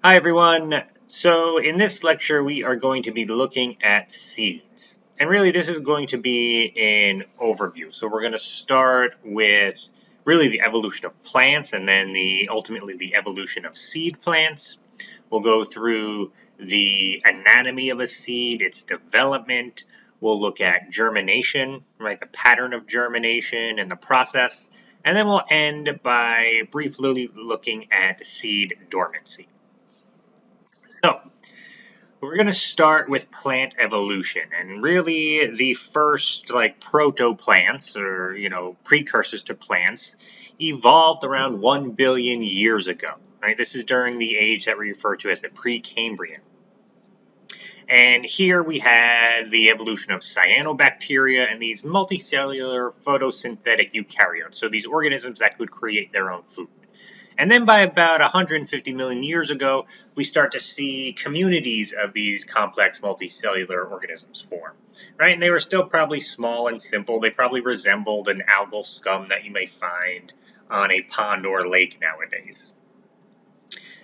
Hi everyone. So in this lecture we are going to be looking at seeds. And really this is going to be an overview. So we're going to start with really the evolution of plants and then ultimately the evolution of seed plants. We'll go through the anatomy of a seed, its development. We'll look at germination, right? The pattern of germination and the process. And then we'll end by briefly looking at seed dormancy. So, we're going to start with plant evolution, and really the first proto-plants or precursors to plants evolved around 1 billion years ago. Right? This is during the age that we refer to as the Precambrian. And here we had the evolution of cyanobacteria and these multicellular photosynthetic eukaryotes, so these organisms that could create their own food. And then by about 150 million years ago, we start to see communities of these complex multicellular organisms form, right? And they were still probably small and simple. They probably resembled an algal scum that you may find on a pond or lake nowadays.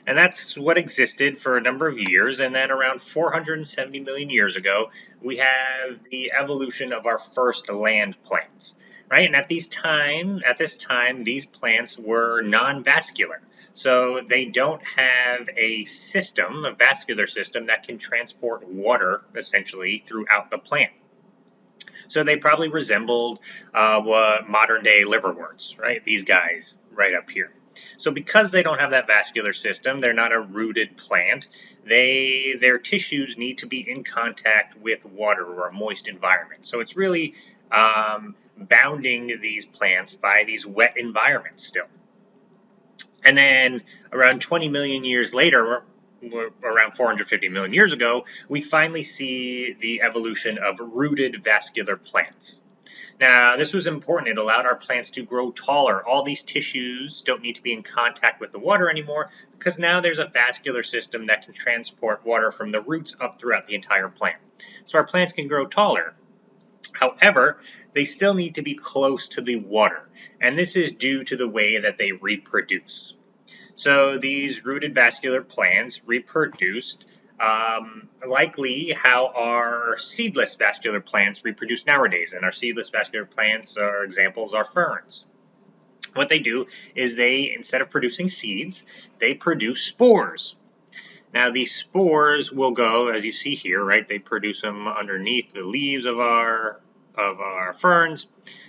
And that's what existed for a number of years. And then around 470 million years ago, we have the evolution of our first land plants. Right? And at this time, these plants were non-vascular. So they don't have a vascular system that can transport water, essentially, throughout the plant. So they probably resembled what modern-day liverworts, right? These guys right up here. So because they don't have that vascular system, they're not a rooted plant. Their tissues need to be in contact with water or a moist environment. So it's really bounding these plants by these wet environments still. And then around 20 million years later, around 450 million years ago, we finally see the evolution of rooted vascular plants. Now, this was important. It allowed our plants to grow taller. All these tissues don't need to be in contact with the water anymore because now there's a vascular system that can transport water from the roots up throughout the entire plant. So our plants can grow taller. However, they still need to be close to the water, and this is due to the way that they reproduce. So these rooted vascular plants reproduced likely how our seedless vascular plants reproduce nowadays. And our seedless vascular plants examples are ferns. What they do is instead of producing seeds, they produce spores. Now these spores will go, as you see here, right? They produce them underneath the leaves of our ferns.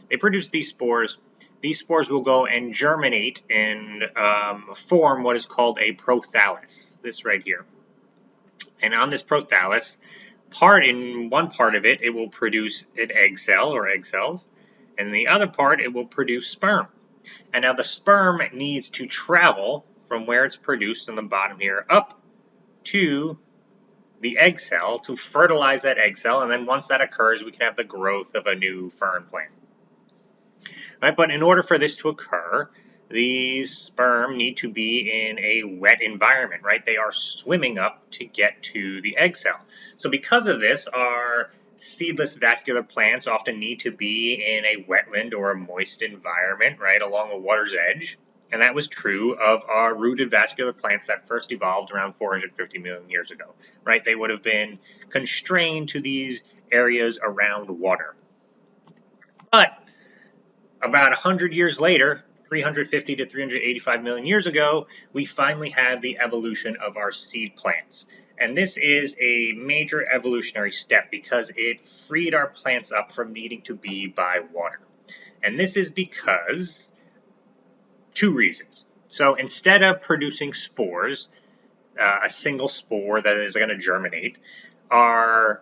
They produce these spores. These spores will go and germinate and form what is called a prothallus, this right here. And on this prothallus, in one part of it, it will produce an egg cell or egg cells, and the other part, it will produce sperm. And now the sperm needs to travel from where it's produced on the bottom here up to the egg cell to fertilize that egg cell, and then once that occurs, we can have the growth of a new fern plant. Right? But in order for this to occur, these sperm need to be in a wet environment, right? They are swimming up to get to the egg cell. So because of this, our seedless vascular plants often need to be in a wetland or a moist environment, right, along a water's edge. And that was true of our rooted vascular plants that first evolved around 450 million years ago, right? They would have been constrained to these areas around water. But about 100 years later, 350 to 385 million years ago, we finally have the evolution of our seed plants. And this is a major evolutionary step because it freed our plants up from needing to be by water. And this is because two reasons. So instead of producing spores, a single spore that is going to germinate, our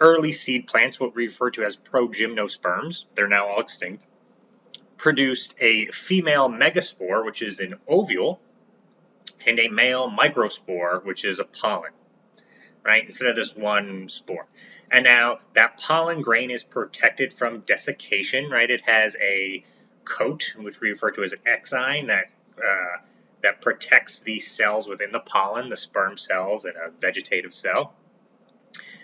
early seed plants, what we refer to as progymnosperms, they're now all extinct, produced a female megaspore, which is an ovule, and a male microspore, which is a pollen, right? Instead of this one spore. And now that pollen grain is protected from desiccation, right? It has a coat, which we refer to as an exine, that protects the cells within the pollen, the sperm cells in a vegetative cell.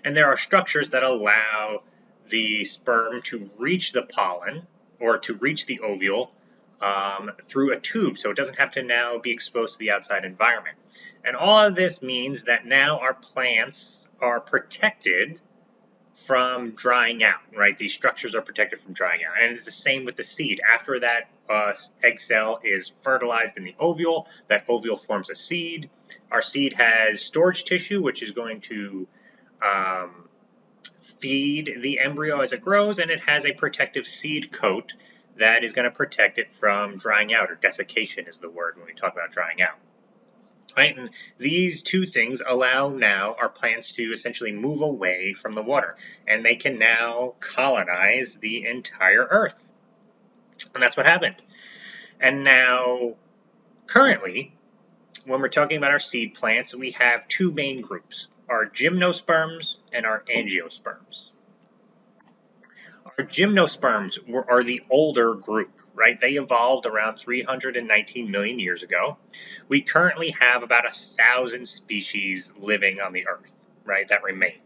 And there are structures that allow the sperm to reach the pollen or to reach the ovule through a tube, so it doesn't have to now be exposed to the outside environment. And all of this means that now our plants are protected from drying out, right? These structures are protected from drying out. And it's the same with the seed. After that egg cell is fertilized in the ovule, that ovule forms a seed. Our seed has storage tissue, which is going to feed the embryo as it grows, and it has a protective seed coat that is going to protect it from drying out, or desiccation is the word when we talk about drying out. Right? And these two things allow now our plants to essentially move away from the water, and they can now colonize the entire earth. And that's what happened. And now, currently, when we're talking about our seed plants, we have two main groups, our gymnosperms and our angiosperms. Our gymnosperms are the older group, right? They evolved around 319 million years ago. We currently have about 1,000 species living on the Earth, right, that remain.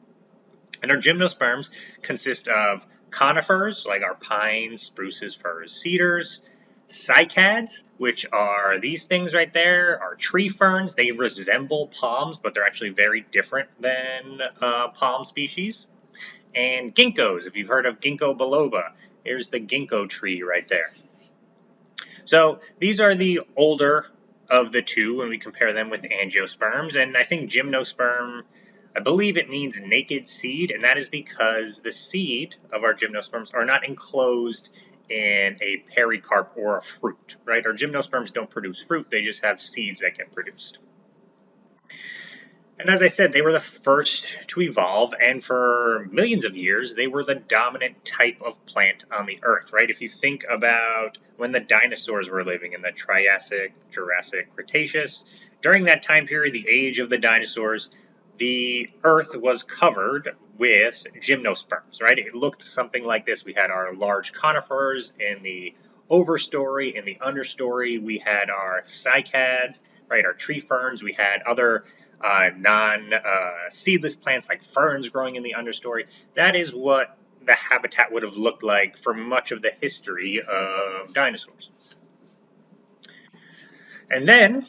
And our gymnosperms consist of conifers, like our pines, spruces, firs, cedars, cycads, which are these things right there, are tree ferns. They resemble palms, but they're actually very different than palm species. And ginkgos, if you've heard of ginkgo biloba, here's the ginkgo tree right there. So these are the older of the two when we compare them with angiosperms, and I think gymnosperm, I believe it means naked seed, and that is because the seed of our gymnosperms are not enclosed in a pericarp or a fruit, right? Our gymnosperms don't produce fruit, they just have seeds that get produced. And as I said, they were the first to evolve, and for millions of years, they were the dominant type of plant on the Earth, right? If you think about when the dinosaurs were living in the Triassic, Jurassic, Cretaceous, during that time period, the age of the dinosaurs, the Earth was covered with gymnosperms, right? It looked something like this. We had our large conifers in the overstory. In the understory, we had our cycads, right? Our tree ferns. We had other non-seedless plants like ferns growing in the understory. That is what the habitat would have looked like for much of the history of dinosaurs. And then,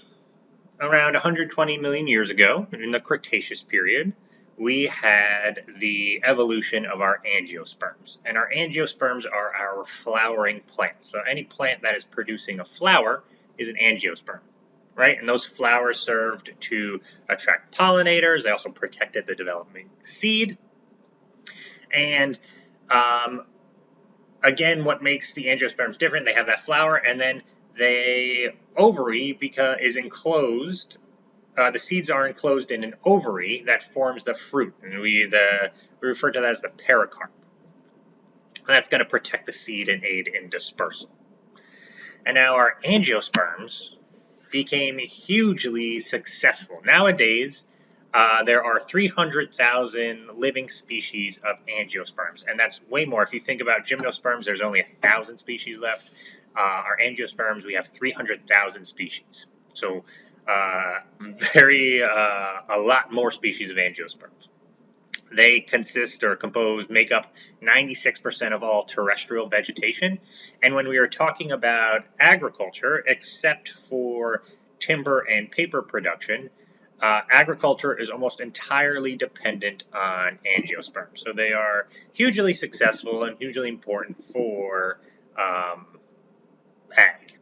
around 120 million years ago, in the Cretaceous period, we had the evolution of our angiosperms. And our angiosperms are our flowering plants. So any plant that is producing a flower is an angiosperm. Right? And those flowers served to attract pollinators. They also protected the developing seed. And again, what makes the angiosperms different, they have that flower, and then the ovary is enclosed. The seeds are enclosed in an ovary that forms the fruit, and we refer to that as the pericarp. And that's going to protect the seed and aid in dispersal. And now our angiosperms became hugely successful. Nowadays, there are 300,000 living species of angiosperms, and that's way more. If you think about gymnosperms, there's only 1,000 species left. Our angiosperms, we have 300,000 species. So, a lot more species of angiosperms. They make up 96% of all terrestrial vegetation. And when we are talking about agriculture, except for timber and paper production, agriculture is almost entirely dependent on angiosperms. So they are hugely successful and hugely important for ag.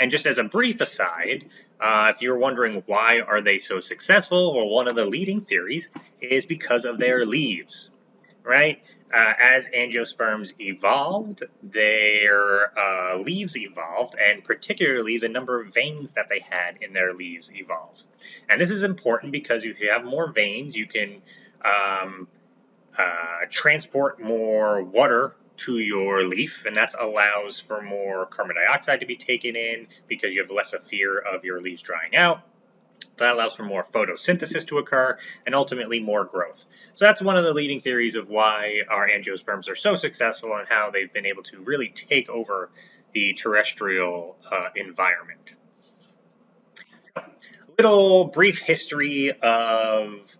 And just as a brief aside, if you're wondering why are they so successful, well, one of the leading theories is because of their leaves, right? As angiosperms evolved, their leaves evolved, and particularly the number of veins that they had in their leaves evolved. And this is important because if you have more veins, you can transport more water to your leaf, and that allows for more carbon dioxide to be taken in because you have less of fear of your leaves drying out. That allows for more photosynthesis to occur and ultimately more growth. So that's one of the leading theories of why our angiosperms are so successful and how they've been able to really take over the terrestrial environment. A little brief history of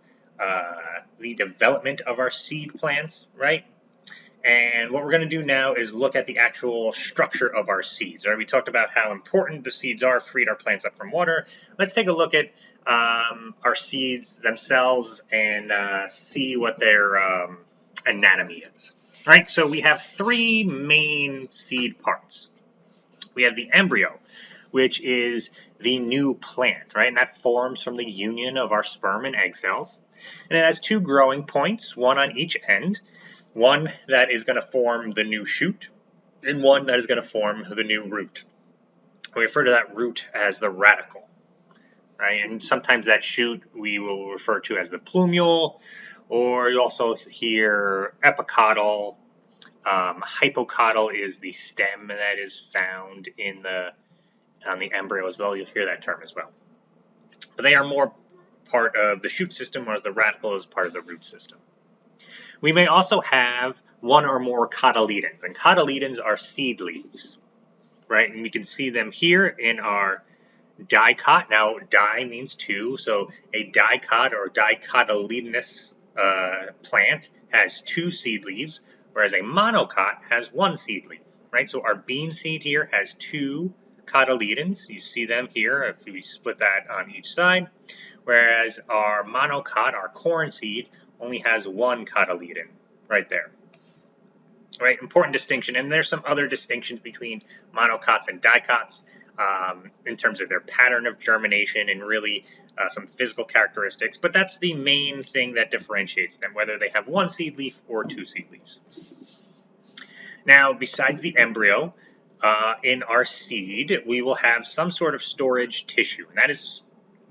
the development of our seed plants, right? And what we're going to do now is look at the actual structure of our seeds. Right? We talked about how important the seeds are, freed our plants up from water. Let's take a look at our seeds themselves and see what their anatomy is. All right, so we have three main seed parts. We have the embryo, which is the new plant, right? And that forms from the union of our sperm and egg cells. And it has two growing points, one on each end, one that is going to form the new shoot, and one that is going to form the new root. We refer to that root as the radicle, right? And sometimes that shoot we will refer to as the plumule, or you also hear epicotyl. Hypocotyl is the stem that is found on the embryo as well. You'll hear that term as well. But they are more part of the shoot system, whereas the radicle is part of the root system. We may also have one or more cotyledons, and cotyledons are seed leaves, right? And we can see them here in our dicot. Now, di means two, so a dicot or dicotyledonous plant has two seed leaves, whereas a monocot has one seed leaf, right? So our bean seed here has two cotyledons. You see them here if we split that on each side, whereas our monocot, our corn seed, only has one cotyledon right there. Right, important distinction, and there's some other distinctions between monocots and dicots in terms of their pattern of germination and really some physical characteristics, but that's the main thing that differentiates them, whether they have one seed leaf or two seed leaves. Now, besides the embryo, in our seed, we will have some sort of storage tissue, and that is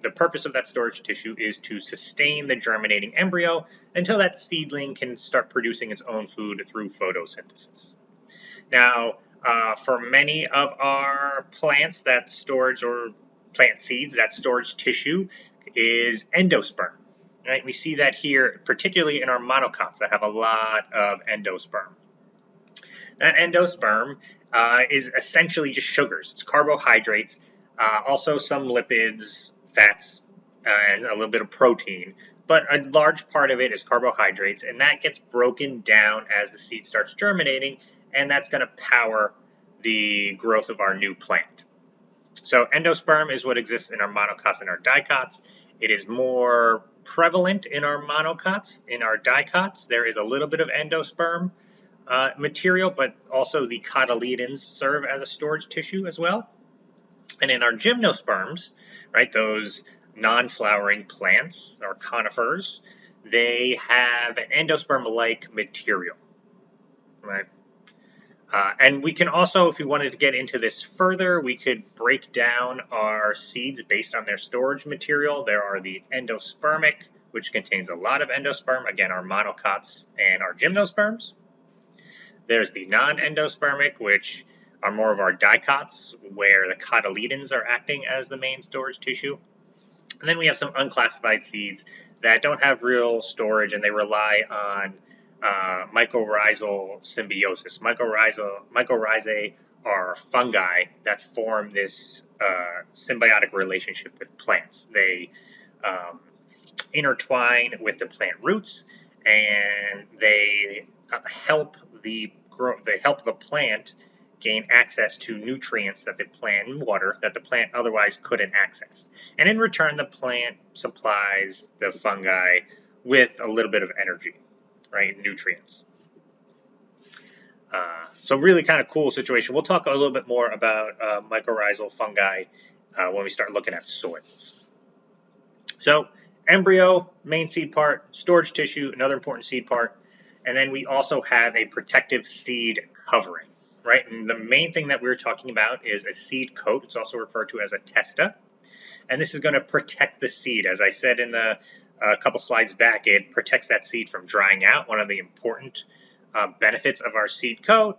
the purpose of that storage tissue is to sustain the germinating embryo until that seedling can start producing its own food through photosynthesis. Now, for many of our plants, that storage or plant seeds, that storage tissue is endosperm. Right? We see that here, particularly in our monocots that have a lot of endosperm. That endosperm is essentially just sugars. It's carbohydrates, also some lipids, fats, and a little bit of protein, but a large part of it is carbohydrates, and that gets broken down as the seed starts germinating, and that's going to power the growth of our new plant. So endosperm is what exists in our monocots and our dicots. It is more prevalent in our monocots. In our dicots, there is a little bit of endosperm material, but also the cotyledons serve as a storage tissue as well. And in our gymnosperms, right, those non-flowering plants or conifers, they have an endosperm-like material, right? And we can also, if we wanted to get into this further, we could break down our seeds based on their storage material. There are the endospermic, which contains a lot of endosperm, again, our monocots and our gymnosperms. There's the non-endospermic, which are more of our dicots, where the cotyledons are acting as the main storage tissue. And then we have some unclassified seeds that don't have real storage, and they rely on mycorrhizal symbiosis. Mycorrhizae are fungi that form this symbiotic relationship with plants. They intertwine with the plant roots, and they help the plant gain access to nutrients that the plant and water that the plant otherwise couldn't access. And in return, the plant supplies the fungi with a little bit of energy, right? Nutrients. So really kind of cool situation. We'll talk a little bit more about mycorrhizal fungi when we start looking at soils. So embryo, main seed part, storage tissue, another important seed part, and then we also have a protective seed covering. Right, and the main thing that we're talking about is a seed coat. It's also referred to as a testa, and this is going to protect the seed. As I said in the couple slides back, it protects that seed from drying out, one of the important benefits of our seed coat,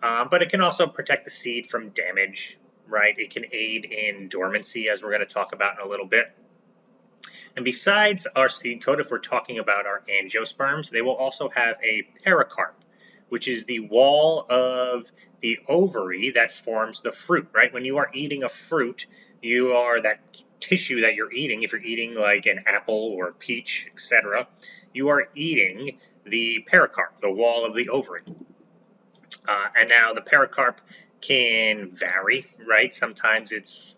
but it can also protect the seed from damage, right? It can aid in dormancy, as we're going to talk about in a little bit. And besides our seed coat, if we're talking about our angiosperms, they will also have a pericarp, which is the wall of the ovary that forms the fruit, right? When you are eating a fruit, you are that tissue that you're eating. If you're eating like an apple or a peach, etc., you are eating the pericarp, the wall of the ovary. And now the pericarp can vary, right? Sometimes it's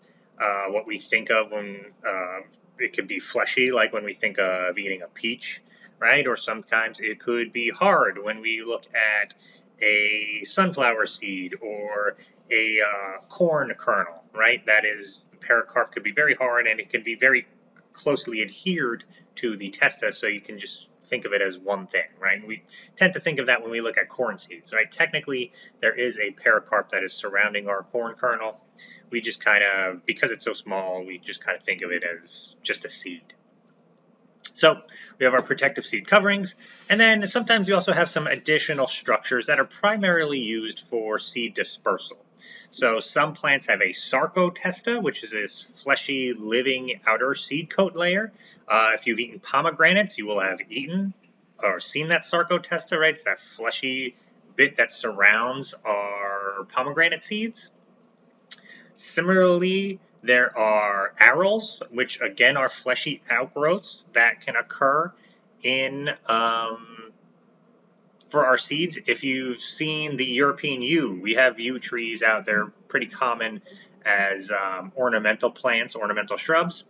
what we think of when it could be fleshy, like when we think of eating a peach, right? Or sometimes it could be hard when we look at a sunflower seed or a corn kernel, right? That is, the pericarp could be very hard and it could be very closely adhered to the testa, so you can just think of it as one thing, right? We tend to think of that when we look at corn seeds, right? Technically, there is a pericarp that is surrounding our corn kernel. We just kind of, because it's so small, we just kind of think of it as just a seed. So we have our protective seed coverings, and then sometimes we also have some additional structures that are primarily used for seed dispersal. So some plants have a sarcotesta, which is this fleshy, living outer seed coat layer. If you've eaten pomegranates, you will have eaten or seen that sarcotesta, right? It's that fleshy bit that surrounds our pomegranate seeds. Similarly, there are arils, which again are fleshy outgrowths that can occur in for our seeds. If you've seen the European yew, we have yew trees out there, pretty common as ornamental plants, ornamental shrubs.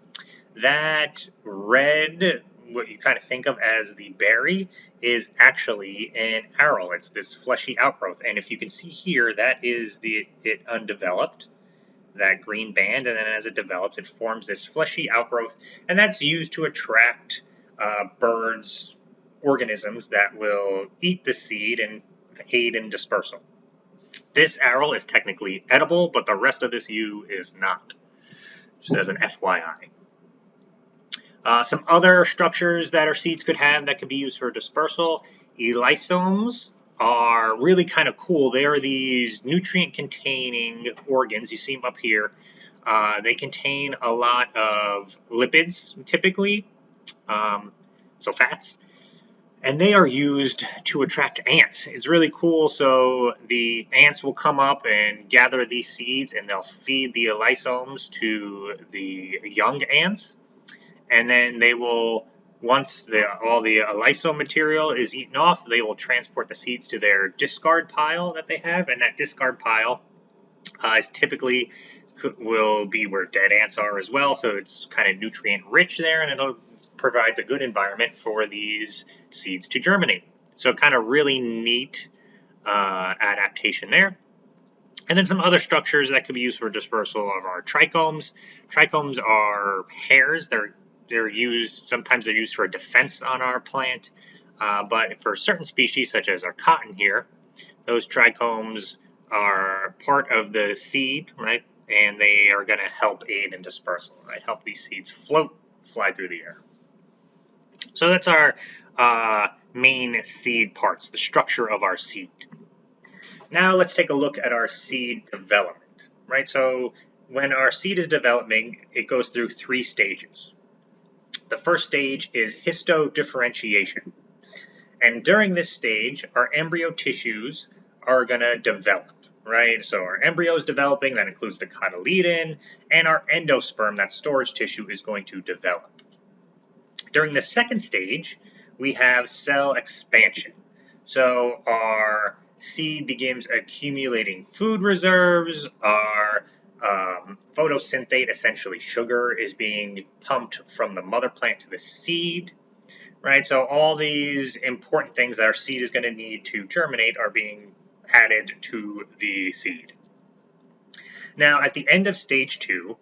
That red, what you kind of think of as the berry, is actually an aril. It's this fleshy outgrowth, and if you can see here, that is it undeveloped, that green band, and then as it develops, it forms this fleshy outgrowth, and that's used to attract birds, organisms that will eat the seed and aid in dispersal. This aril is technically edible, but the rest of this yew is not, just as an FYI. Some other structures that our seeds could have that could be used for dispersal, elysomes are really kind of cool. They are these nutrient-containing organs. You see them up here. They contain a lot of lipids, typically, so fats, and they are used to attract ants. It's really cool. So the ants will come up and gather these seeds, and they'll feed the elysomes to the young ants, and then they will, once all the elysome material is eaten off, they will transport the seeds to their discard pile that they have, and that discard pile is typically will be where dead ants are as well, so it's kind of nutrient rich there, and it provides a good environment for these seeds to germinate. So kind of really neat adaptation there. And then some other structures that could be used for dispersal of our trichomes. Trichomes are hairs. They're used, sometimes they're used for defense on our plant, but for certain species, such as our cotton here, those trichomes are part of the seed, right? And they are going to help aid in dispersal, right? Help these seeds fly through the air. So that's our main seed parts, the structure of our seed. Now let's take a look at our seed development, right? So when our seed is developing, it goes through 3 stages. The first stage is histodifferentiation. And during this stage, our embryo tissues are going to develop, right? So our embryo is developing, that includes the cotyledon, and our endosperm, that storage tissue, is going to develop. During the second stage, we have cell expansion. So our seed begins accumulating food reserves, our photosynthate, essentially sugar, is being pumped from the mother plant to the seed, right? So all these important things that our seed is going to need to germinate are being added to the seed. Now, at the end of stage 2,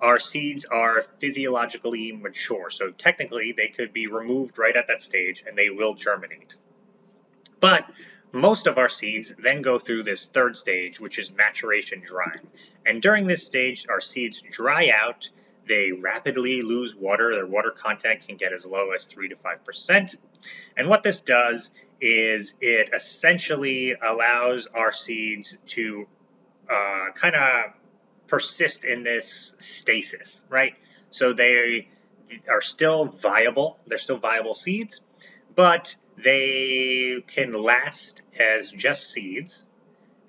our seeds are physiologically mature. So technically, they could be removed right at that stage and they will germinate. But most of our seeds then go through this third stage, which is maturation drying. And during this stage, our seeds dry out. They rapidly lose water. Their water content can get as low as 3 to 5%. And what this does is it essentially allows our seeds to kind of persist in this stasis, right? So they are still viable. They're still viable seeds, but they can last as just seeds,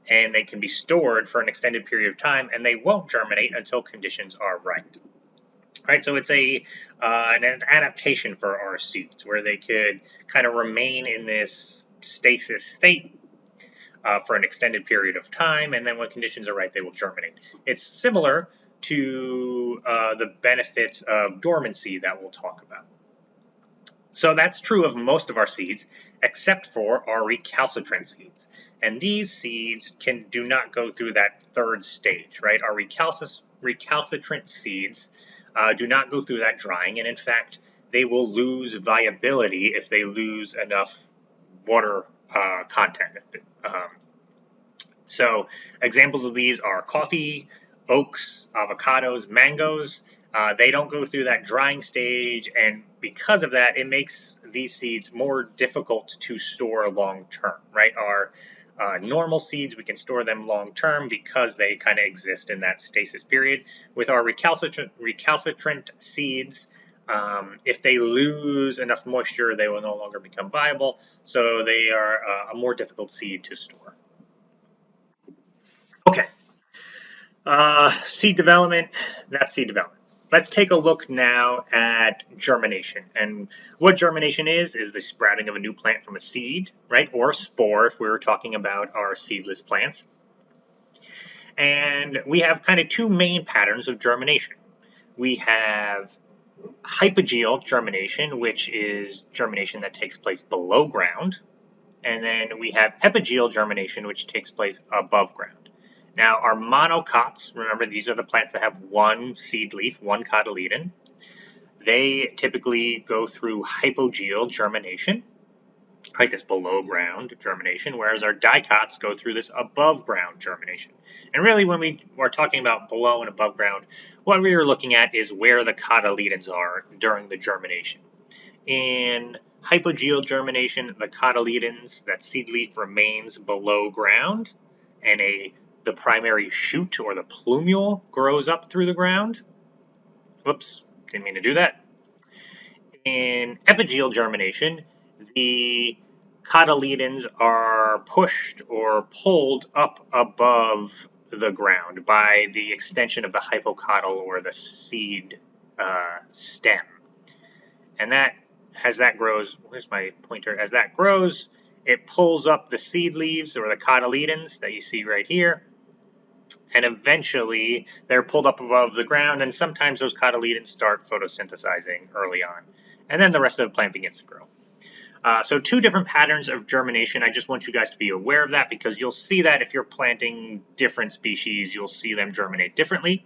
and they can be stored for an extended period of time, and they won't germinate until conditions are right. right? So it's an adaptation for our seeds where they could kind of remain in this stasis state for an extended period of time, and then when conditions are right, they will germinate. It's similar to the benefits of dormancy that we'll talk about. So that's true of most of our seeds, except for our recalcitrant seeds. And these seeds do not go through that third stage, right? Our recalcitrant seeds do not go through that drying, and in fact, they will lose viability if they lose enough water content. So examples of these are coffee, oaks, avocados, mangoes. They don't go through that drying stage, and because of that, it makes these seeds more difficult to store long term, right? Our normal seeds, we can store them long term because they kind of exist in that stasis period. With our recalcitrant seeds, if they lose enough moisture, they will no longer become viable, so they are a more difficult seed to store. Okay, seed development, that's seed development. Let's take a look now at germination. And what germination is the sprouting of a new plant from a seed, right? Or a spore if we were talking about our seedless plants. And we have kind of two main patterns of germination. We have hypogeal germination, which is germination that takes place below ground. And then we have epigeal germination, which takes place above ground. Now, our monocots, remember these are the plants that have one seed leaf, one cotyledon. They typically go through hypogeal germination, right, this below ground germination, whereas our dicots go through this above ground germination. And really, when we are talking about below and above ground, what we are looking at is where the cotyledons are during the germination. In hypogeal germination, the cotyledons, that seed leaf remains below ground, and the primary shoot or the plumule grows up through the ground. Whoops, didn't mean to do that. In epigeal germination, the cotyledons are pushed or pulled up above the ground by the extension of the hypocotyl or the seed stem. And that, as that grows, where's my pointer? As that grows, it pulls up the seed leaves or the cotyledons that you see right here. And eventually they're pulled up above the ground, and sometimes those cotyledons start photosynthesizing early on. And then the rest of the plant begins to grow. So two different patterns of germination. I just want you guys to be aware of that because you'll see that if you're planting different species, you'll see them germinate differently.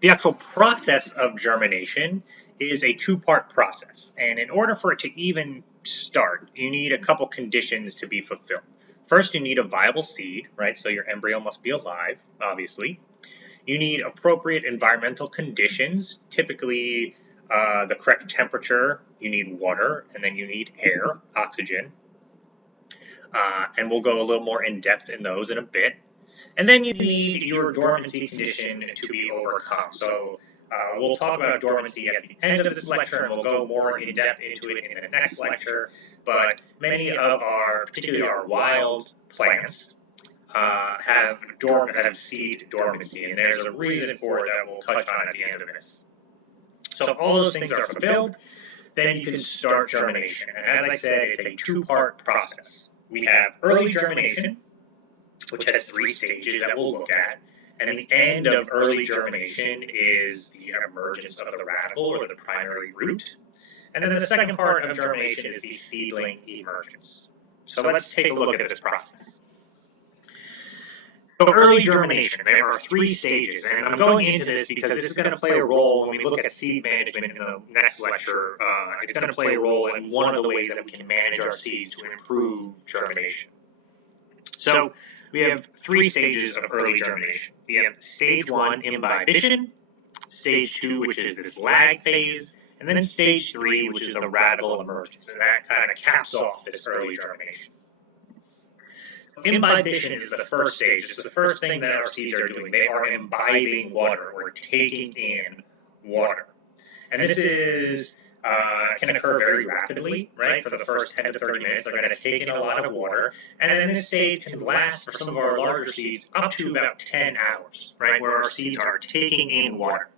The actual process of germination is a two-part process. And in order for it to even start, you need a couple conditions to be fulfilled. First, you need a viable seed, right? So your embryo must be alive, obviously. You need appropriate environmental conditions, typically the correct temperature. You need water, and then you need air, oxygen. And we'll go a little more in depth in those in a bit. And then you need your dormancy condition to be overcome. So we'll talk about dormancy at the end of this lecture, and we'll go more in depth into it in the next lecture. But many of particularly our wild plants, have seed dormancy, and there's a reason for it that we'll touch on at the end of this. So if all those things are fulfilled, then you can start germination. And as I said, it's a two-part process. We have early germination, which has 3 stages that we'll look at. And at the end of early germination is the emergence of the radicle or the primary root. And then the second part of germination is the seedling emergence. So let's take a look at this process. So early germination, there are 3 stages, and I'm going into this because this is going to play a role when we look at seed management in the next lecture. It's going to play a role in one of the ways that we can manage our seeds to improve germination. So we have 3 stages of early germination. We have stage 1, imbibition, stage 2, which is this lag phase, and then stage 3, which is the radical emergence, and that kind of caps off this early germination. Imbibition is the first stage. It's the first thing that our seeds are doing. They are imbibing water or taking in water. And this can occur very rapidly, right? For the first 10 to 30 minutes, they're going to take in a lot of water. And then this stage can last for some of our larger seeds up to about 10 hours, right? Where our seeds are taking in water.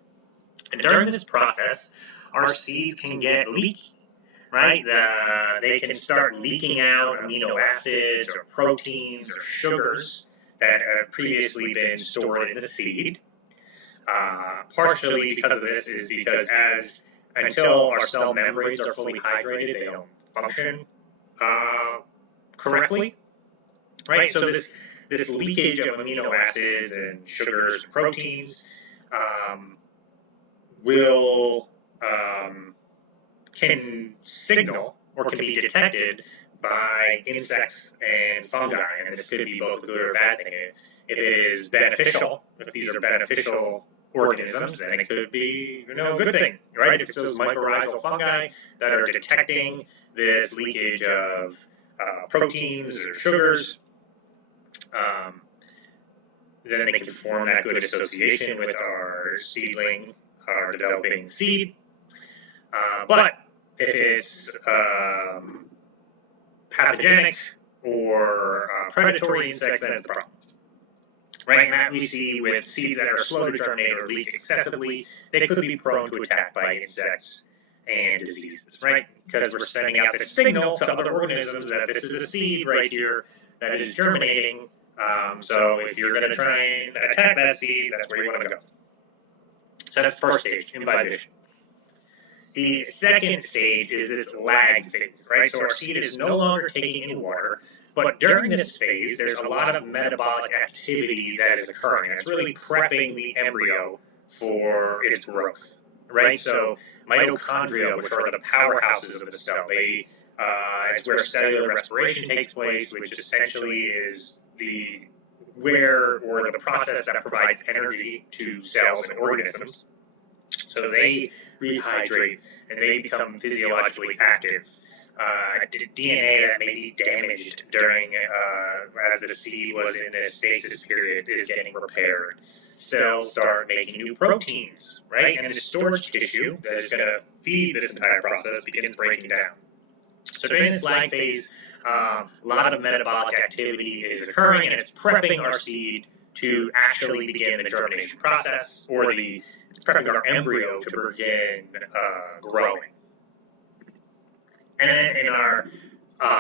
And during this process, our seeds can get leaky, right? They can start leaking out amino acids or proteins or sugars that have previously been stored in the seed. Partially because of this is because until our cell membranes are fully hydrated, they don't function correctly, right? So this leakage of amino acids and sugars and proteins can signal or can be detected by insects and fungi, and this could be both a good or a bad thing. If it is beneficial, if these are beneficial organisms, then it could be a good thing, right? If it's those mycorrhizal fungi that are detecting this leakage of proteins or sugars, then they can form that good association with our seedling, our developing seed. But if it's pathogenic or predatory insects, then it's a problem. Right, and that we see with seeds that are slow to germinate or leak excessively, they could be prone to attack by insects and diseases, right? Because we're sending out this signal to other organisms that this is a seed right here that is germinating. So if you're going to try and attack that seed, that's where you want to go. So that's the first stage, imbibition. The second stage is this lag phase, right? So our seed is no longer taking any water, but during this phase, there's a lot of metabolic activity that is occurring. It's really prepping the embryo for its growth, right? So mitochondria, which are the powerhouses of the cell, it's where cellular respiration takes place, which essentially is the process that provides energy to cells and organisms. So they rehydrate and they become physiologically active. DNA that may be damaged during as the seed was in this stasis period is getting repaired. Cells start making new proteins, right? And the storage tissue that is going to feed this entire process begins breaking down. So during this lag phase, a lot of metabolic activity is occurring, and it's prepping our seed to actually begin the germination process, or it's prepping our embryo to begin growing. And then in our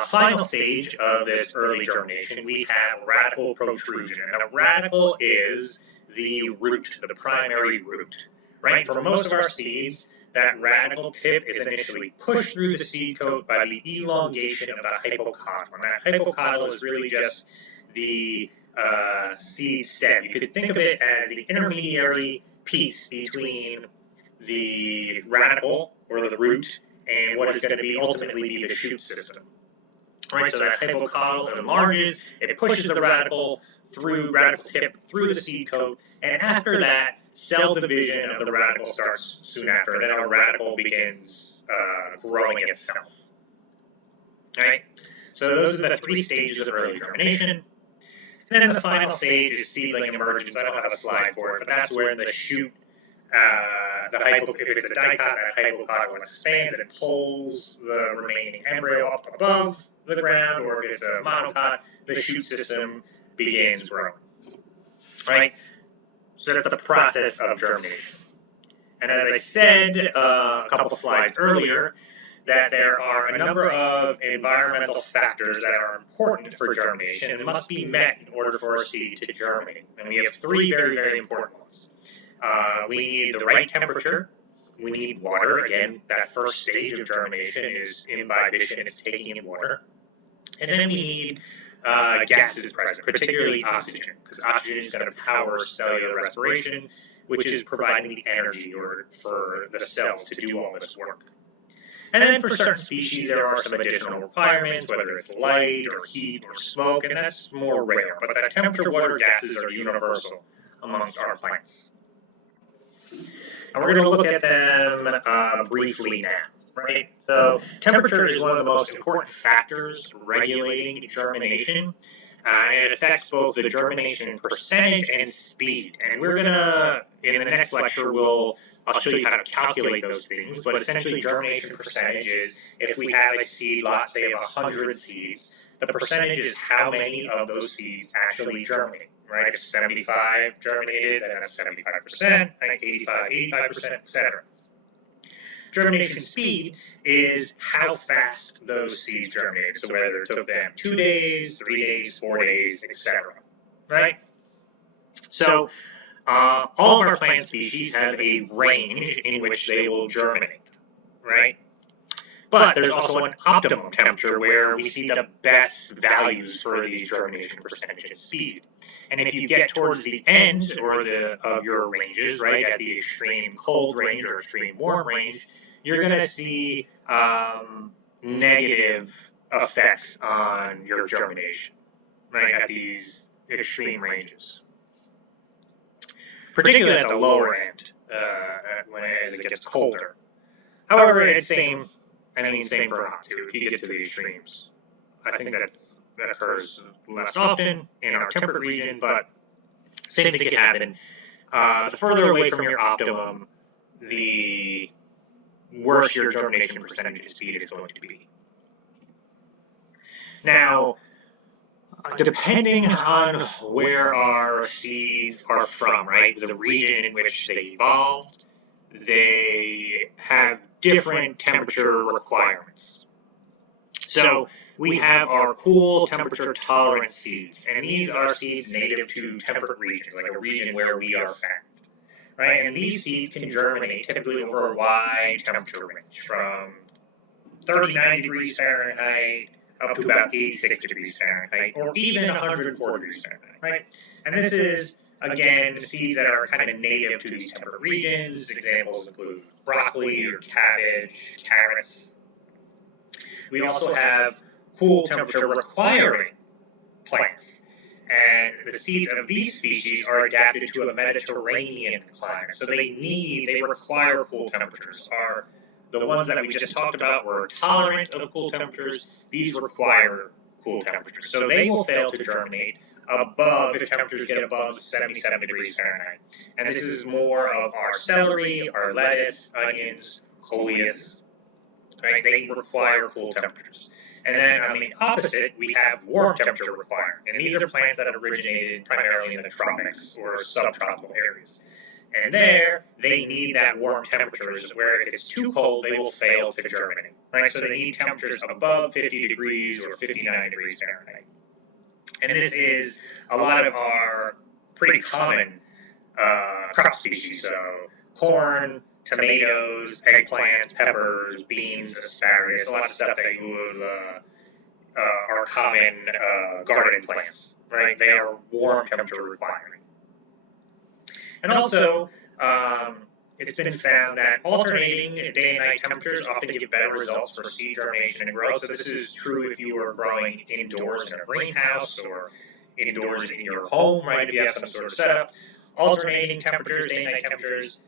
final stage of this early germination, we have radical protrusion. And a radical is the root, the primary root, right? For most of our seeds, that radical tip is initially pushed through the seed coat by the elongation of the hypocotyl. And that hypocotyl is really just the seed stem. You could think of it as the intermediary piece between the radicle, or the root, and what is going to be ultimately be the shoot system. Right, so that hypocotyl enlarges, it pushes the radical tip through the seed coat, and after that, cell division of the radical starts soon after. And then our radical begins growing itself. All right, so those are the three stages of early germination. And then the final stage is seedling emergence. I don't have a slide for it, but that's where the shoot, if it's a dicot, that hypocotyl expands and pulls the remaining embryo up above the ground, or if it's a monocot, the shoot system begins growing. Right? So that's the process of germination. And as I said a couple slides earlier, that there are a number of environmental factors that are important for germination and must be met in order for a seed to germinate. And we have three very, very important ones. We need the right temperature. We need water. Again, that first stage of germination is imbibition. It's taking in water. And then we need gases present, particularly oxygen, because oxygen is going to power cellular respiration, which is providing the energy for the cells to do all this work. And then for certain species, there are some additional requirements, whether it's light or heat or smoke, and that's more rare. But the temperature, water, gases are universal amongst our plants. And we're going to look at them briefly now, right? So temperature is one of the most important factors regulating germination. And it affects both the germination percentage and speed. And we're going to, in the next lecture, I'll show you how to calculate those things. But essentially, germination percentage is if we have a seed lot, say of 100 seeds, the percentage is how many of those seeds actually germinate. right? If 75 germinated, then that's 75%, right? 85, 85%, etc. Germination speed is how fast those seeds germinated. So whether it took them 2 days, 3 days, 4 days, etc. Right? So all of our plant species have a range in which they will germinate, right? But there's also an optimum temperature where we see the best values for these germination percentage and speed. And if you get towards the end of your ranges, right, at the extreme cold range or extreme warm range, you're going to see negative effects on your germination, right, at these extreme ranges. Particularly at the lower end, as it gets colder. However, it's same for hot too. If you get to the extremes, I think that occurs less often in our temperate region, but same thing can happen. The further away from your optimum, the worse your germination percentage and speed is going to be. Now, depending on where our seeds are from, right, the region in which they evolved, they have different temperature requirements. So we have our cool temperature tolerant seeds, and these are seeds native to temperate regions, like a region where we are found, right? And these seeds can germinate typically over a wide temperature range, from 39 degrees Fahrenheit up to about 86 degrees Fahrenheit, or even 104 degrees Fahrenheit, right? And this is, again, seeds that are kind of native to these temperate regions. Examples include broccoli or cabbage, carrots. We also have cool temperature requiring plants. And the seeds of these species are adapted to a Mediterranean climate. So they require cool temperatures. The ones that we just talked about were tolerant of cool temperatures. These require cool temperatures. So they will fail to germinate if temperatures get above 77 degrees Fahrenheit. And this is more of our celery, our lettuce, onions, coleus, right? They require cool temperatures. And then on the opposite, we have warm temperature requiring. And these are plants that originated primarily in the tropics or subtropical areas. And there, they need that warm temperatures, where if it's too cold, they will fail to germinate, right? So they need temperatures above 50 degrees or 59 degrees Fahrenheit. And this is a lot of our pretty common crop species, so corn, tomatoes, eggplants, peppers, beans, asparagus, a lot of stuff that you would are common garden plants, right? They are warm temperature requiring. And also, it's been found that alternating day and night temperatures often give better results for seed germination and growth. So this is true if you are growing indoors in a greenhouse or indoors in your home, right? If you have some sort of setup, alternating temperatures, day and night temperatures,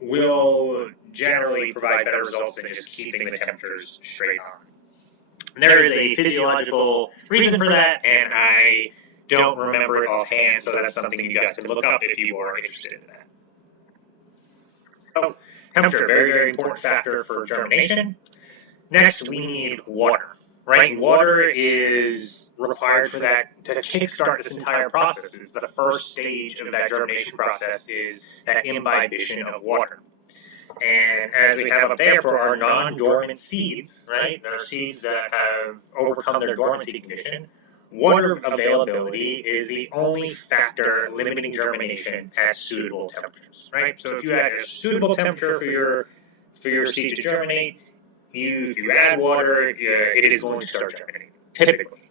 will generally provide better results than just keeping the temperatures straight on. And there is a physiological reason for that, and I don't remember it offhand, so that's something you guys can look up if you are interested in that. So, temperature, very, very important factor for germination. Next, we need water, right? Water is required for that to kickstart this entire process. It's the first stage of that germination process is that imbibition of water. And as we have up there for our non-dormant seeds, right, our seeds that have overcome their dormancy condition, water availability is the only factor limiting germination at suitable temperatures, right? So if you had a suitable temperature for your seed to germinate, if you add water, it is going to start germinating, typically.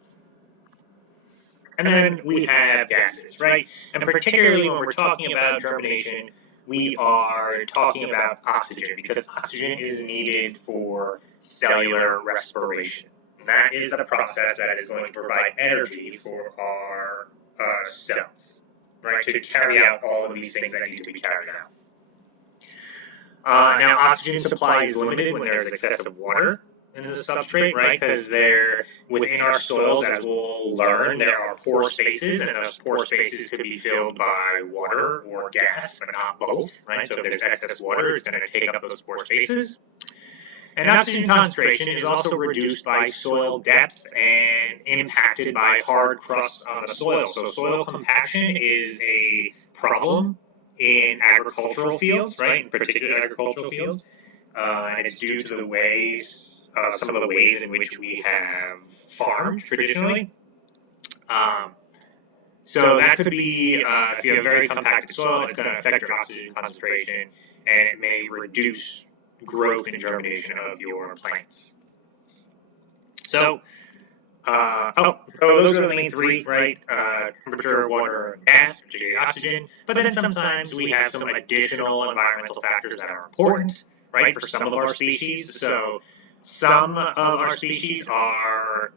And then we have gases, right? And particularly when we're talking about germination, we are talking about oxygen, because oxygen is needed for cellular respiration. And that is the process that is going to provide energy for our cells, right, to carry out all of these things that need to be carried out. Now, oxygen supply is limited when there's excessive water in the substrate, right, because within our soils, as we'll learn, there are pore spaces, and those pore spaces could be filled by water or gas, but not both, right? So if there's excess water, it's going to take up those pore spaces. And oxygen concentration is also reduced by soil depth and impacted by hard crusts on the soil. So soil compaction is a problem in agricultural fields, right? In particular agricultural fields. And it's due to the ways, some of the ways in which we have farmed traditionally. So that could be, if you have very compacted soil, it's going to affect your oxygen concentration, and it may reduce growth and germination of your plants. So, those are the main three, right? Temperature, water, and gas, particularly oxygen. But then sometimes we have some additional environmental factors that are important, right, for some of our species. So some of our species are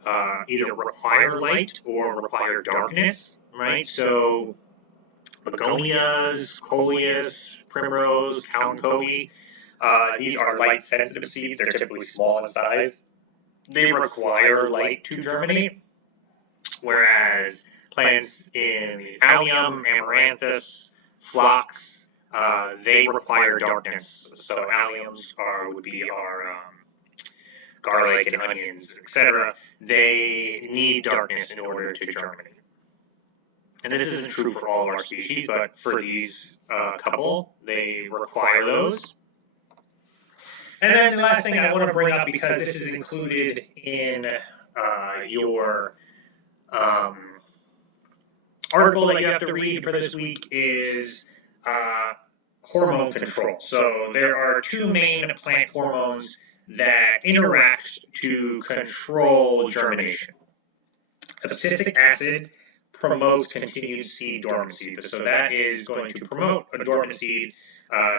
either require light or require darkness, right? So begonias, coleus, primrose, kalanchoe, these are light-sensitive seeds. They're typically small in size. They require light to germinate, whereas plants in the allium, amaranthus, phlox, they require darkness. So alliums would be our garlic and onions, etc. They need darkness in order to germinate. And this isn't true for all of our species, but for these couple, they require those. And then the last thing I want to bring up, because this is included in your article that you have to read for this week, is hormone control. So there are two main plant hormones that interact to control germination. Abscisic acid promotes continued seed dormancy. So that is going to promote a dormant seed,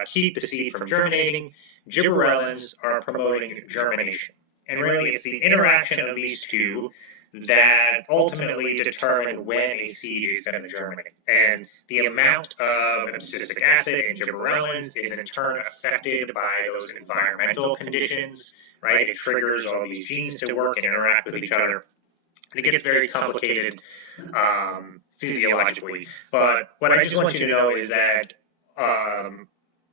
keep the seed from germinating. Gibberellins are promoting germination. And really, it's the interaction of these two that ultimately determine when a seed is going to germinate. And the amount of abscisic acid in gibberellins is in turn affected by those environmental conditions, right? It triggers all these genes to work and interact with each other. And it gets very complicated physiologically. But what I just want you to know is that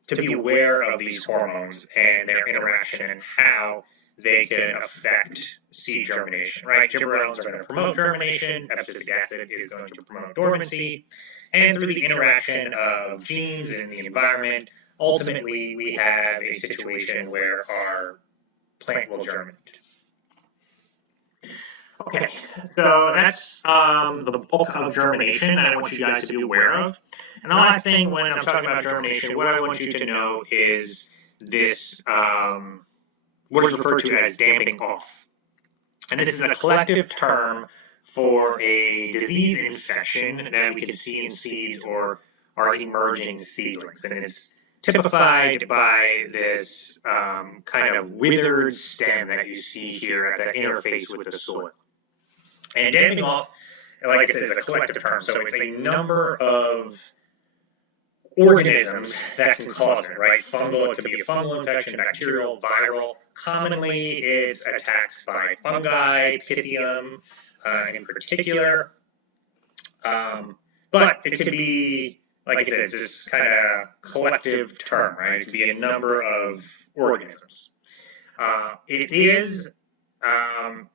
to be aware of these hormones and their interaction and how they can affect seed germination, right? Gibberellins are going to promote germination, abscisic acid is going to promote dormancy, and through the interaction of genes in the environment, ultimately we have a situation where our plant will germinate. Okay, so that's the bulk of germination that I want you guys to be aware of. And the last thing when I'm talking about germination, what I want you to know is this, what is referred to as damping off. And this is a collective term for a disease infection that we can see in seeds or are emerging seedlings. And it's typified by this kind of withered stem that you see here at the interface with the soil. And damping off, like I said, is a collective term, so it's a number of organisms that can cause it, right? Fungal, it could be a fungal infection, bacterial, viral. Commonly, it's attacks by fungi, Pythium in particular. But it could be, like I said, it's this kind of collective term, right? It could be a number of organisms. It is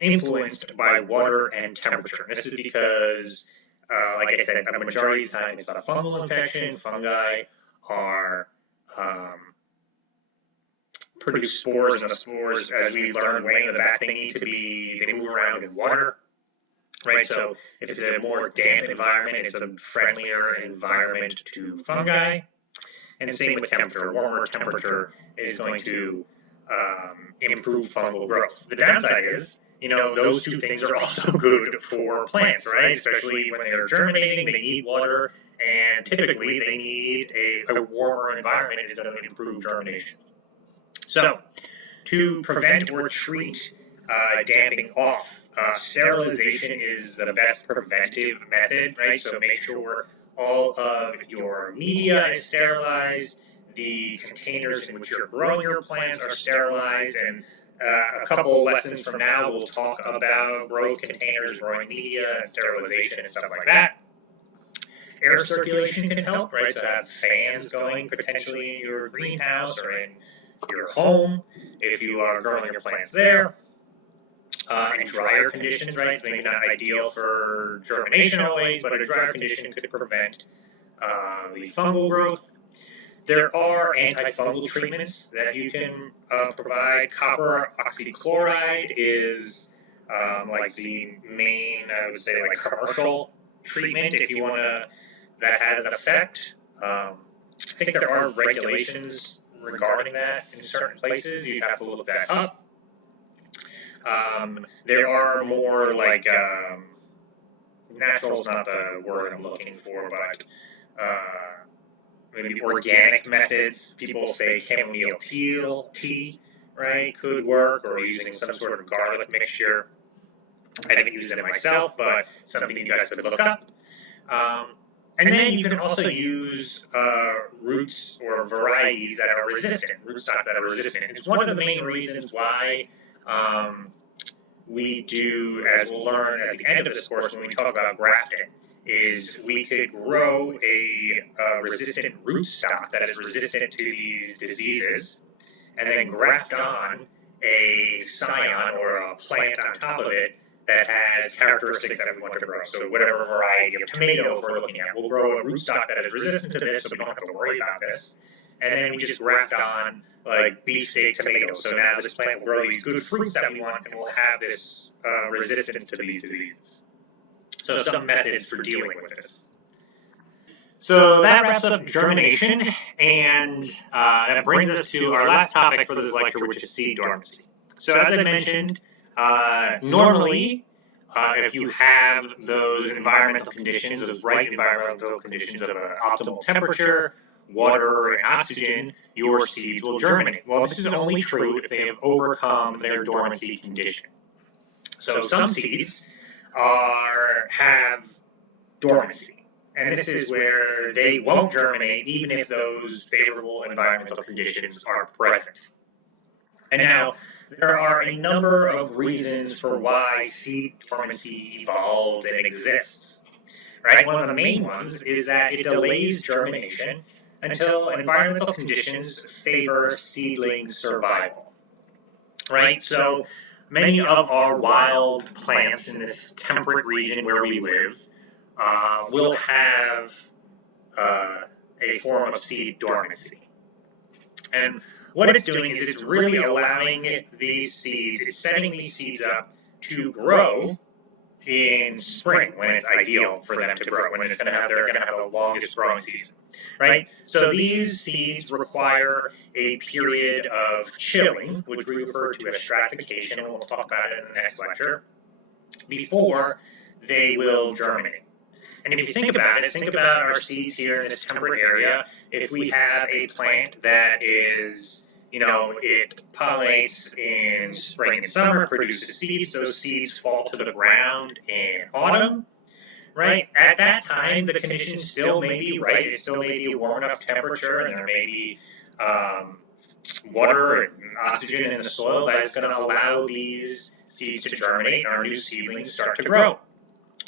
influenced by water and temperature. This is because, like I said, a majority of the time it's a fungal infection. Fungi are produce spores, and the spores, as we learned way in the back, they move around in water, right? So if it's a more damp environment, it's a friendlier environment to fungi. And same with temperature. Warmer temperature is going to improve fungal growth. The downside is, those two things are also good for plants, right? Especially when they're germinating, they need water, and typically they need a warmer environment is going to improve germination. So, to prevent or treat damping off, sterilization is the best preventive method, right? So make sure all of your media is sterilized, the containers in which you're growing your plants are sterilized, and a couple lessons from now we'll talk about growth containers, growing media, and sterilization and stuff like that. Air circulation can help, right? So have fans going potentially in your greenhouse or in your home if you are growing your plants there. In drier conditions, right? It's maybe not ideal for germination always, but a drier condition could prevent the fungal growth. There are antifungal treatments that you can provide. Copper oxychloride is like the main, I would say, like commercial treatment if you want to, that has an effect. I think there are regulations regarding that in certain places. You'd have to look that up. There are more like, natural is not the word I'm looking for, but maybe organic methods. People say chamomile tea, right, could work, or using some sort of garlic mixture. I haven't used it myself, but something you guys could look up. And then you can also use roots or varieties that are resistant, rootstocks that are resistant. It's one of the main reasons why we do, as we'll learn at the end of this course when we talk about grafting, is we could grow a resistant rootstock that is resistant to these diseases, and then graft on a scion or a plant on top of it that has characteristics that we want to grow. So whatever variety of tomatoes we're looking at, we'll grow a rootstock that is resistant to this, so we don't have to worry about this. And then we just graft on like beefsteak tomatoes. So now this plant will grow these good fruits that we want, and we'll have this resistance to these diseases. So some methods for dealing with this. So that wraps up germination, and that brings us to our last topic for this lecture, which is seed dormancy. So as I mentioned, normally, if you have those environmental conditions, those right environmental conditions of an optimal temperature, water, and oxygen, your seeds will germinate. Well, this is only true if they have overcome their dormancy condition. So some seeds have dormancy, and this is where they won't germinate even if those favorable environmental conditions are present. And now, there are a number of reasons for why seed dormancy evolved and exists. Right? One of the main ones is that it delays germination until environmental conditions favor seedling survival. Right? So many of our wild plants in this temperate region where we live will have a form of seed dormancy. And what it's doing is it's really allowing these seeds, it's setting these seeds up to grow in spring when it's ideal for them to grow, when they're going to have the longest growing season, right? So these seeds require a period of chilling, which we refer to as stratification, and we'll talk about it in the next lecture, before they will germinate. And if you think about it, think about our seeds here in this temperate area. If we have a plant that is, it pollinates in spring and summer, produces seeds, those seeds fall to the ground in autumn, right? At that time, the conditions still may be right. It still may be a warm enough temperature, and there may be water and oxygen in the soil that is going to allow these seeds to germinate and our new seedlings start to grow.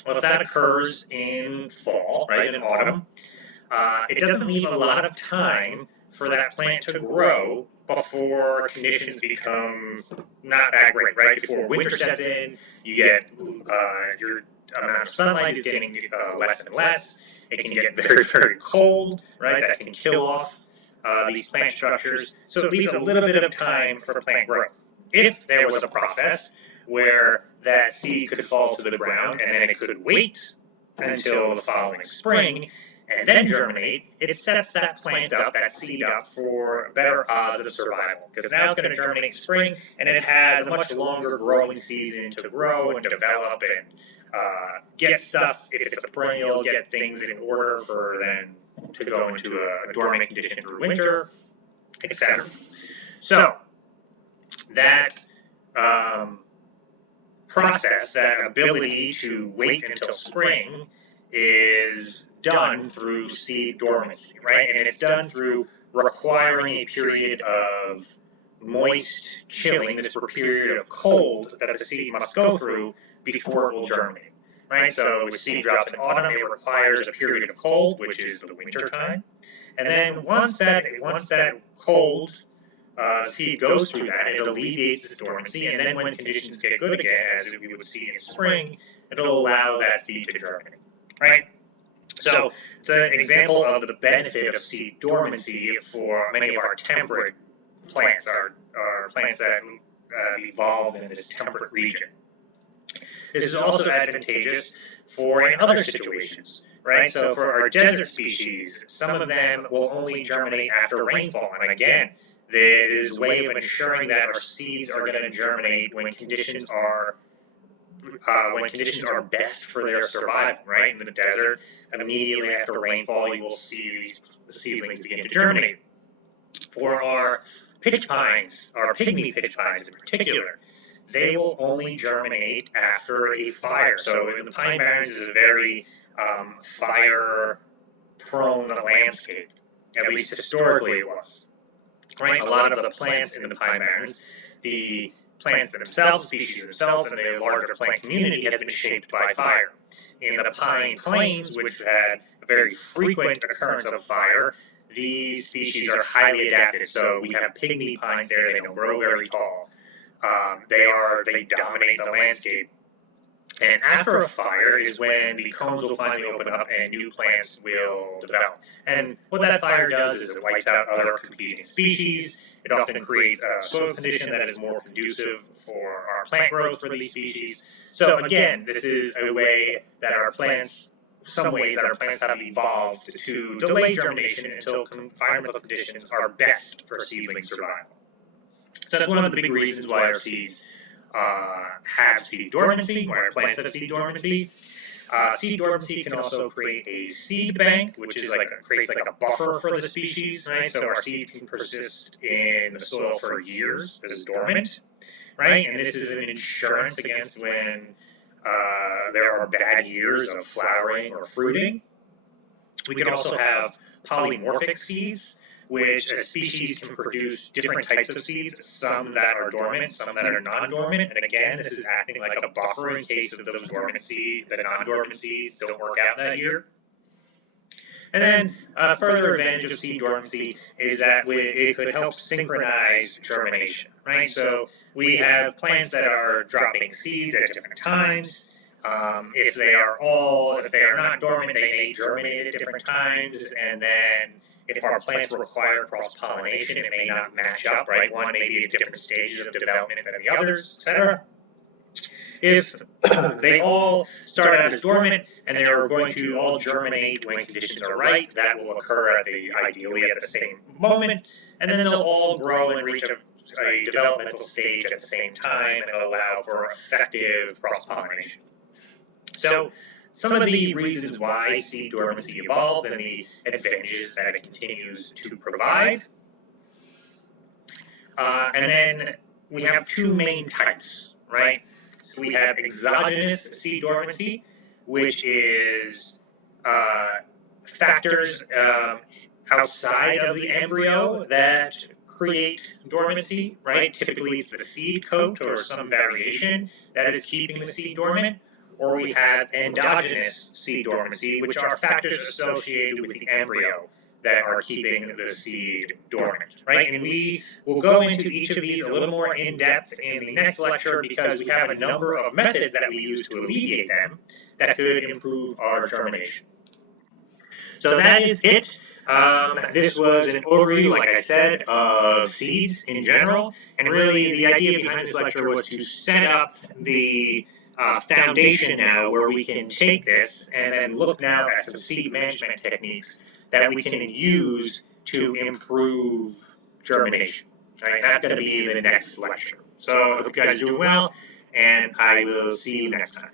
Well, if that occurs in fall, right, in autumn, it doesn't leave a lot of time for that plant to grow before conditions become not that great, right? Before winter sets in, you get your amount of sunlight is getting less and less. It can get very, very cold, right? That can kill off these plant structures. So it leaves a little bit of time for plant growth. If there was a process where that seed could fall to the ground and then it could wait until the following spring and then germinate, it sets that plant up, that seed up, for better odds of survival. Because now it's going to germinate in spring, and it has a much longer growing season to grow and develop and get stuff, if it's a perennial, get things in order for then to go into a dormant condition through winter, etc. So that process, that ability to wait until spring, is done through seed dormancy, right? And it's done through requiring a period of moist chilling, this period of cold that the seed must go through before it will germinate, right? So with seed drops in autumn, it requires a period of cold, which is the winter time. And then once that cold seed goes through that, it alleviates this dormancy, and then when conditions get good again, as we would see in spring, it'll allow that seed to germinate, right? So it's an example of the benefit of seed dormancy for many of our temperate plants, our plants that evolve in this temperate region. This is also advantageous for in other situations, right? So for our desert species, some of them will only germinate after rainfall. And again, there is a way of ensuring that our seeds are going to germinate when conditions are best for their survival, right? In the desert, immediately after rainfall, you will see these seedlings begin to germinate. For our pitch pines, our pygmy pitch pines in particular, they will only germinate after a fire. So in the Pine Barrens is a very fire-prone landscape, at least historically it was. Right? A lot of the plants in the Pine Barrens, the plants themselves, species themselves, and the larger plant community has been shaped by fire. In the Pine Plains, which had a very frequent occurrence of fire, these species are highly adapted. So we have pygmy pines there, they don't grow very tall. They dominate the landscape. And after a fire is when the cones will finally open up and new plants will develop. And what that fire does is it wipes out other competing species. It often creates a soil condition that is more conducive for our plant growth for these species. So again, this is a way that our plants, some ways that our plants have evolved to delay germination until environmental conditions are best for seedling survival. So that's one of the big reasons why our seeds have seed dormancy, why our plants have seed dormancy. Seed dormancy can also create a seed bank, which is creates a buffer for the species, right? So our seeds can persist in the soil for years as dormant, right? And this is an insurance against when there are bad years of flowering or fruiting. We can also have polymorphic seeds, which a species can produce different types of seeds, some that are dormant, some that are non-dormant, and again, this is acting like a buffer in case of those dormant seeds, the non-dormant seeds don't work out that year. And then a further advantage of seed dormancy is that it could help synchronize germination, right? So we have plants that are dropping seeds at different times. If they are not dormant, they may germinate at different times, and then if our plants require cross-pollination, it may not match up, right? One may be at different stages of development than the others, etc. If they all start out as dormant and they're going to all germinate when conditions are right, that will occur ideally at the same moment, and then they'll all grow and reach a developmental stage at the same time and allow for effective cross-pollination. So some of the reasons why seed dormancy evolved and the advantages that it continues to provide. And then we have two main types, right? We have exogenous seed dormancy, which is factors outside of the embryo that create dormancy, right? Typically it's the seed coat or some variation that is keeping the seed dormant. Or we have endogenous seed dormancy, which are factors associated with the embryo that are keeping the seed dormant, right? And we will go into each of these a little more in depth in the next lecture because we have a number of methods that we use to alleviate them that could improve our germination. So that is it. This was an overview, like I said, of seeds in general. And really the idea behind this lecture was to set up the foundation now where we can take this and then look now at some seed management techniques that we can use to improve germination. Right? That's going to be the next lecture. So I hope you guys are doing well, and I will see you next time.